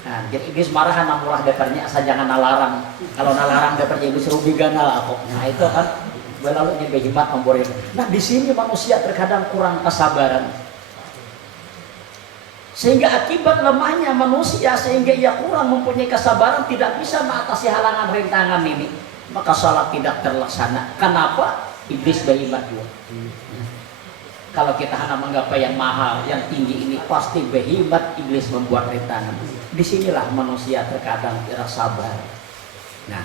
Nah, jadi iblis marah karena murah depernya asal jangan nalarang. Kalau nalarang depernya iblis rugi ganal aku. Nah itu kan lalu jadi behimat memborin. Nah di sini manusia terkadang kurang kesabaran. Sehingga akibat lemahnya manusia sehingga ia kurang mempunyai kesabaran, tidak bisa mengatasi halangan rintangan ini, maka salat tidak terlaksana. Kenapa? Iblis behimat juga. Kalau kita hanya menggapai yang mahal, yang tinggi ini, pasti behimat iblis membuat rintangan. Disinilah manusia terkadang tidak sabar. Nah,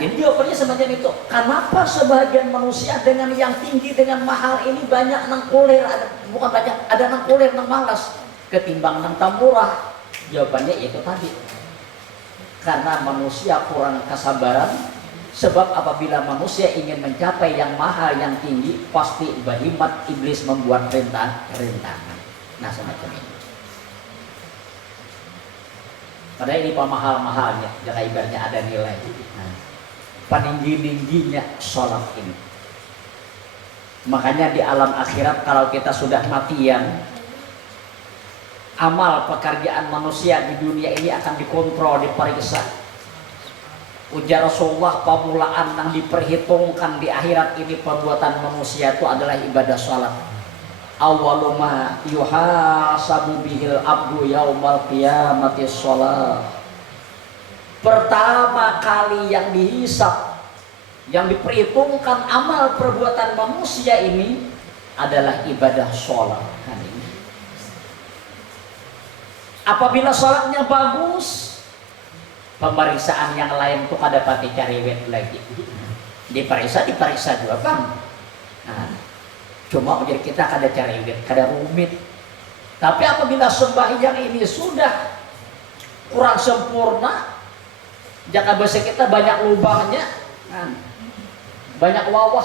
jadi jawabannya semacam itu. Kenapa sebagian manusia dengan yang tinggi, dengan mahal ini banyak nang kulir, bukan banyak, ada nang kulir, nang malas, ketimbang nang tambura? Jawabannya itu tadi. Karena manusia kurang kesabaran. Sebab apabila manusia ingin mencapai yang mahal, yang tinggi, pasti behimat iblis membuat rintangan. Nah semacam ini. Padahal ini pemahal-mahalnya, jangan ibaratnya ada nilai. Nah, peninggi-tingginya sholat ini. Makanya di alam akhirat kalau kita sudah matian, amal pekerjaan manusia di dunia ini akan dikontrol, diperiksa. Ujar Rasulullah, pemulaan yang diperhitungkan di akhirat ini perbuatan manusia itu adalah ibadah sholat. Awwalu ma yuhasabu bihil abdu yaumal qiyamati sholat. Pertama kali yang dihisab, yang diperhitungkan amal perbuatan manusia ini adalah ibadah sholat. Apabila sholatnya bagus, pemeriksaan yang lain tuh kada pati cariwet lagi. Diperiksa juga bang. Nah, cuma jadi kita kada cariwet, kada rumit. Tapi apabila sembahyang ini sudah kurang sempurna, jangan bahasa kita banyak lubangnya, banyak wawah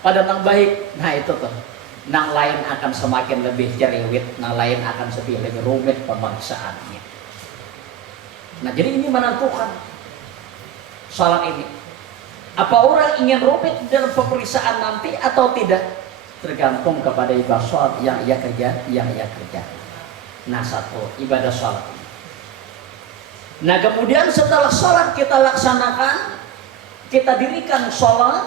pada nang baik. Nah itu tuh, nang lain akan semakin lebih cariwet, nang lain akan lebih rumit pemeriksaannya. Nah jadi ini menentukan salat ini. Apa orang ingin rumit dalam pemeriksaan nanti atau tidak? Tergantung kepada ibadah salat yang ia kerja. Nah satu ibadah salat. Nah kemudian setelah salat kita laksanakan, kita dirikan salat,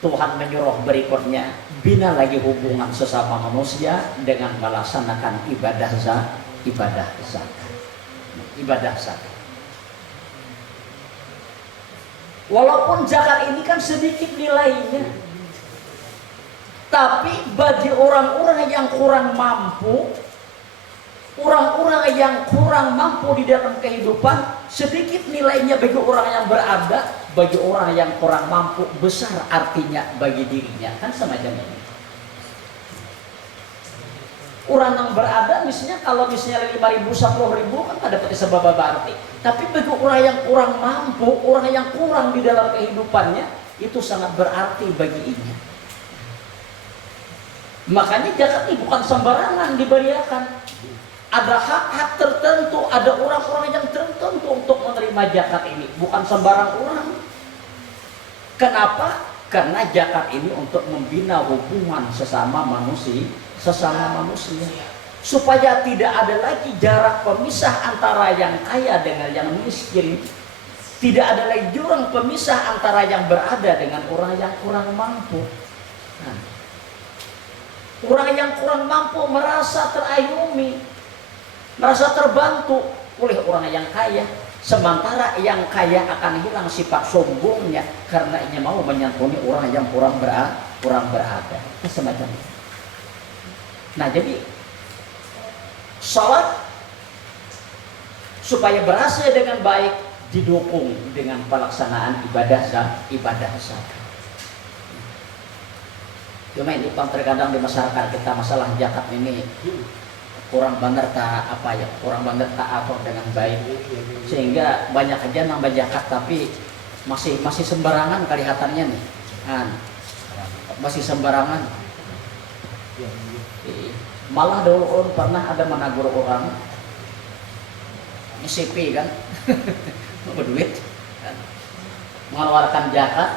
Tuhan menyuruh berikutnya, bina lagi hubungan sesama manusia dengan melaksanakan ibadah zakat. Ibadah zakat. Walaupun zakat ini kan sedikit nilainya, tapi bagi orang-orang yang kurang mampu, orang-orang yang kurang mampu di dalam kehidupan, sedikit nilainya bagi orang yang berada, bagi orang yang kurang mampu besar artinya bagi dirinya, kan semacam ini. Orang yang berada misalnya kalau misalnya 5.000 10.000 kan ada pasti sebab arti. Tapi bagi orang yang kurang mampu, orang yang kurang di dalam kehidupannya, itu sangat berarti bagi ini. Makanya zakat ini bukan sembarangan diberikan. Ada hak-hak tertentu, ada orang-orang yang tertentu untuk menerima zakat ini, bukan sembarang orang. Kenapa? Karena zakat ini untuk membina hubungan sesama manusia, supaya tidak ada lagi jarak pemisah antara yang kaya dengan yang miskin, tidak ada lagi jurang pemisah antara yang berada dengan orang yang kurang mampu. Nah, orang yang kurang mampu merasa terayomi, merasa terbantu oleh orang yang kaya, sementara yang kaya akan hilang sifat sombongnya karena ia mau menyantuni orang yang kurang berada. Semacam itu. Nah jadi salat supaya berhasil dengan baik didukung dengan pelaksanaan ibadah zakat. Cuma ini terkadang di masyarakat kita masalah zakat ini kurang banget kurang banget atur dengan baik, sehingga banyak aja nambah zakat tapi masih sembarangan kelihatannya nih, masih sembarangan. Malah dulu pernah ada menagur orang CP kan berduit kan, mengeluarkan zakat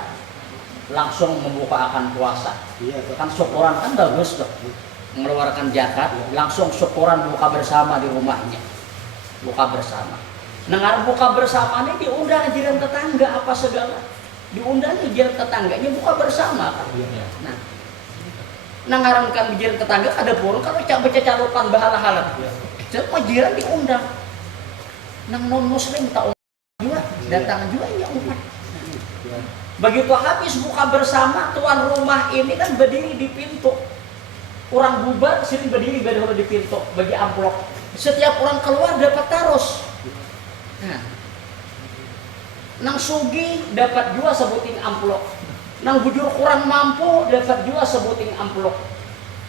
langsung membuka akan puasa. Iya, kan syukuran kan bagus tuh. mengeluarkan zakat, langsung syukuran buka bersama di rumahnya, buka bersama. Dengar buka bersama ini diundang jiran tetangga apa segala, diundang jiran tetangganya buka bersama kan. Nah, nangarankan jiran tetangga ada pun kalau baca calokan bahala-halat, semua jiran diundang. Nang non muslim tak juga datang juga ya umat. Begitu habis buka bersama, tuan rumah ini kan berdiri di pintu. Orang bubar sini berdiri di pintu bagi amplop. Setiap orang keluar dapat taros. Nah, nang sugi dapat juga sebutin amplop. Nang bujur kurang mampu dapat juga sebutin amplop.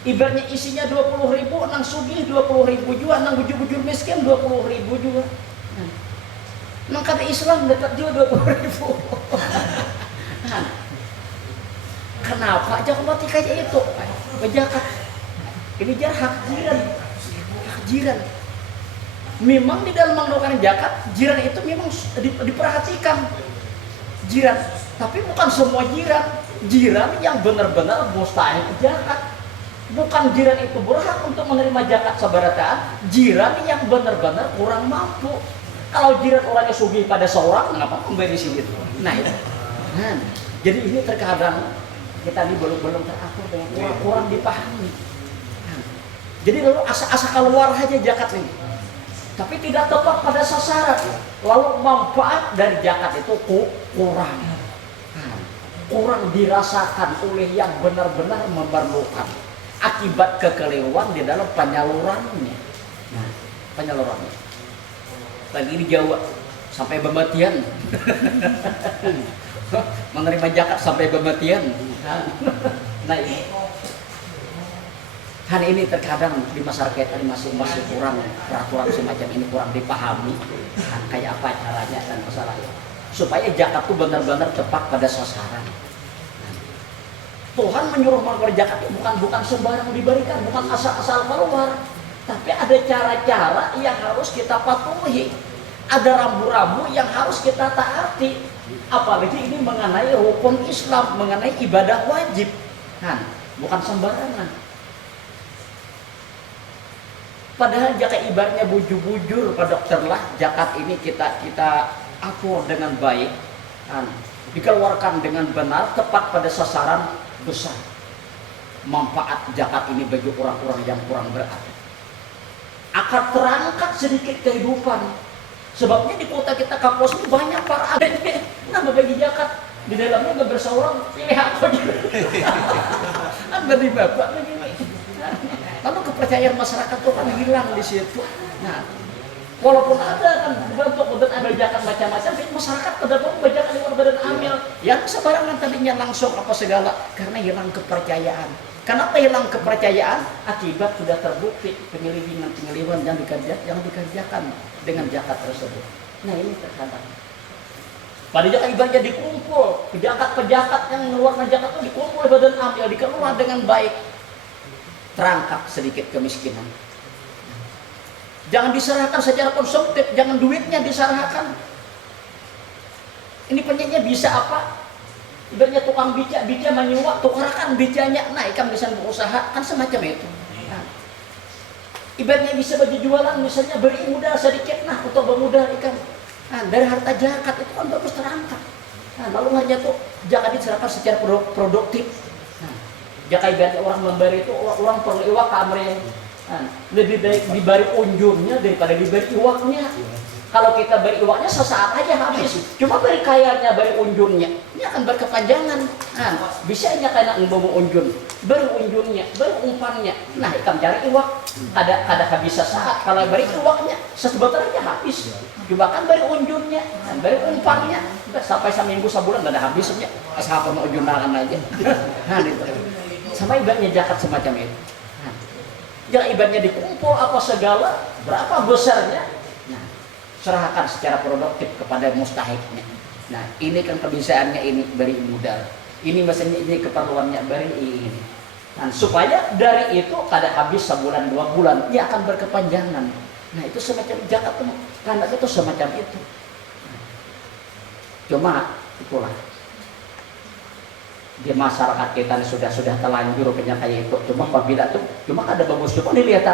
Ibaratnya isinya 20.000, nang sugi 20.000 juga, nang bujur-bujur miskin 20.000 juga. Nang kata Islam dapat juga 20.000. Kenapa jangan mati kayak itu? Bejakat. Ini jar hak jiran. Hak jiran. Memang di dalam mengeluarkan zakat, jiran itu memang diperhatikan. Jiran, tapi bukan semua jiran. Jiran yang benar-benar mustahil zakat. Bukan jiran itu berhak untuk menerima zakat seberataan. Jiran yang benar-benar kurang mampu. Kalau jiran orangnya sugih pada seorang, kenapa memberi segitu? Nah itu. Nah, jadi ini terkadang kita ini belum teratur dengan kurang dipahami. Nah, jadi lalu asa-asa keluar aja zakat ini, tapi tidak tepat pada sasaran. Lalu manfaat dari zakat itu kurang, kurang dirasakan oleh yang benar-benar memerlukan. Akibat kekeliruan di dalam penyalurannya. Nah, penyalurannya. Lagi di Jawa sampai pematian. Menerima zakat sampai pematian. Nah ini kan ini terkadang di masyarakat ini masih kurang peraturan semacam ini kurang dipahami kan, kayak apa caranya dan masalahnya supaya zakat itu benar-benar tepat pada sasaran. Tuhan menyuruh mengeluarkan zakat bukan sembarang diberikan, bukan asal-asal keluar, tapi ada cara-cara yang harus kita patuhi, ada rambu-rambu yang harus kita taati. Apalagi ini mengenai hukum Islam, mengenai ibadah wajib, kan? Bukan sembarangan. Padahal zakat ibaratnya bujur-bujur pada dokterlah zakat ini kita atur dengan baik, kan? Dikeluarkan dengan benar, tepat pada sasaran besar. Manfaat zakat ini bagi orang-orang yang kurang berada. Akan terangkat sedikit kehidupan. Sebabnya di kota kita Kapos ini banyak para adik nama bagi zakat di dalamnya beberapa orang pilih aku gitu. Kan dari bapak begini. Lalu kepercayaan masyarakat itu kan hilang di situ. Nah, walaupun ada kan bentuk ada zakat macam-macam, masyarakat pada membacakan di luar badan amil yang sembarangan tadinya langsung apa segala karena hilang kepercayaan. Kenapa hilang kepercayaan? Akibat sudah terbukti penyelidikan yang dikerjakan dengan zakat tersebut. Nah ini terkadang. Pada zakat ibaratnya dikumpul, pejakat yang mengeluarkan zakat itu dikumpul badan amil, dikelola dengan baik, terangkat sedikit kemiskinan. Jangan diserahkan secara konsumtif, jangan duitnya diserahkan. Ini penyanyi bisa apa? Ibaratnya tukang bica menyuap, tukarkan bicanya naikkan bisa berusaha, kan semacam itu. Nah, ibaratnya bisa bagi jualan, misalnya beri modal sedikit, nah untuk bermodal ikan. Nah, dari harta zakat itu kan bagus terangkat. Nah, lalu hanya tuh zakat diserahkan secara produktif. Nah, zakat ibaratnya orang memberi itu orang perlu iwak kamre. Nah, lebih baik diberi unjurnya daripada diberi iwaknya. Kalau kita beri iwaknya sesaat aja habis, cuma beri kayanya, beri unjurnya, ini akan berkepanjangan. Nah, bisa nya karena ngomong unjur, beri unjurnya, beri umpannya. Nah, ikan cari iwak, ada habis sesaat. Kalau beri iwaknya, sebentar aja habis. Coba kan beri unjurnya, beri umpannya, sampai seminggu sebulan nggak ada habisnya. Asal mau unjur nalan aja. Nah, itu. Sama ibaratnya zakat semacam itu. Nah, jangan ibaratnya dikumpul apa segala, berapa besarnya? Serahkan secara produktif kepada mustahiknya. Nah, ini kan kebiasaannya ini beri modal. Ini maksudnya ini keperluannya beri ini. Nah, supaya dari itu kada habis sebulan 2 bulan, ia akan berkepanjangan. Nah, itu semacam zakat tuh, karena itu semacam itu. Cuma itulah. di masyarakat kita sudah terlanjur kayak itu. Cuma apabila tuh cuma ada bagus cuma dilihat